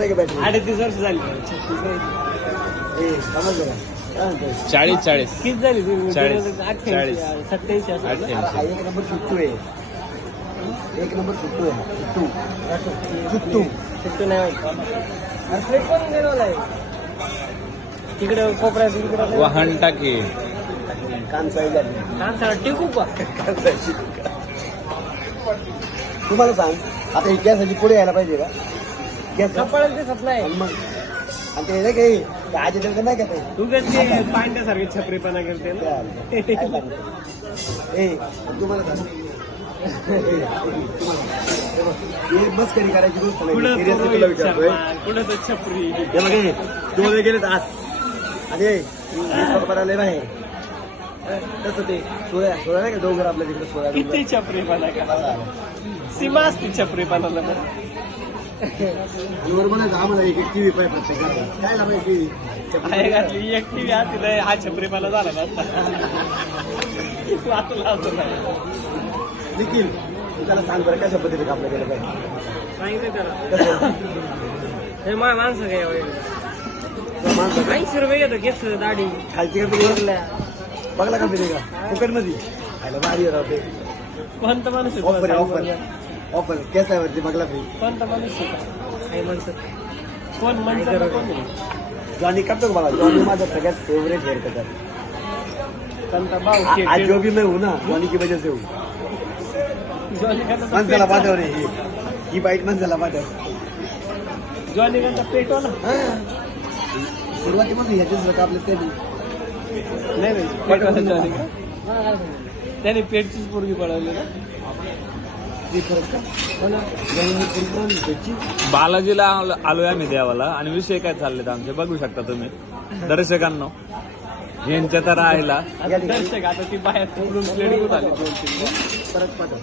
आहे का बॅटरी 38 वर्ष झाली. समजलं का? 40 किती झाली ती? 40, 88, 87 असं. अरे हा एक नंबर सुट्टू आहे. एक नंबर सुट्टू आहे. सुट्टू सुट्टू नाही माहिती. अरे प्लेट पण गेला तिकडे कोपऱ्यात तिकडे वाहन टाके. कानसाई झाली. कांसाला टिकू का? कानसाई. तुम्हाला सांग आता ही गॅसची पुढे यायला पाहिजे का? गॅस कपाळाला दिसत नाही. आणि मग आणि ते नाही काही आजी देव नाही का ते तू कशी पांढऱ्यासारखी छपरीपणा करते ना. ए तुम्हाला सांग हे मस्करी करायची गोष्ट नाही. सिरियसली तुला विचारतोय. कुठं तर छपरी. हे बघ हे दोघे गेलेत आत आणि बरोबर बाहेर तसं ते सोळा सोळा नाही का डोंगर आपल्या तिकडे सोळा किती छपरीपणा का? सीमा असते छपरीपणाला. वर म्हणायचं आम्हाला एक एक टीव्ही पाहिजे प्रत्येक घरात. काय लावायची टीव्ही आहे घातली एक टीव्ही आती नाही. हा छपरीपणा झाला नसता. वाचला असं नाही. निखिल तू त्याला सांग बरं कशा पद्धतीने कापलं गेलं पाहिजे. सांगितलं त्याला. कसं हे माणसं काय माणसं 80 रुपये घेतो केस दाढी खालची का बिल्डिंग बघला का बिल्डिंग फुकट मध्ये खायला भारी राहते. कोणता माणूस आहे? ऑफर ऑफर ऑफर केसावरती बघला फ्री. कोणता माणूस आहे का? काही माणसं कोण माणसं कोण आहे? जॉनी करतो का मला जॉनी माझा सगळ्यात फेवरेट हेअर कटर. कोणता भाऊ आज जो भी मैं हूं ना जॉनी की वजह से हूँ. माणसाला पाठव रे ही बाईट माणसाला पाठव. जॉनी कोणता पेटवाला सुरुवातीपासून ह्याचेच लोक आपले ते नाही पेटवाला जॉनी का? त्याने पेटचीच पोरगी पळवली ना. बालाजीला आलोय आम्ही देवाला आणि विषय काय चाललेत आमचे बघू शकता तुम्ही दर्शकांनो. यांच्या तर राहिला दर्शक आता ती बाहेर प्लेट घेऊन आली 2-3. परत पाठव.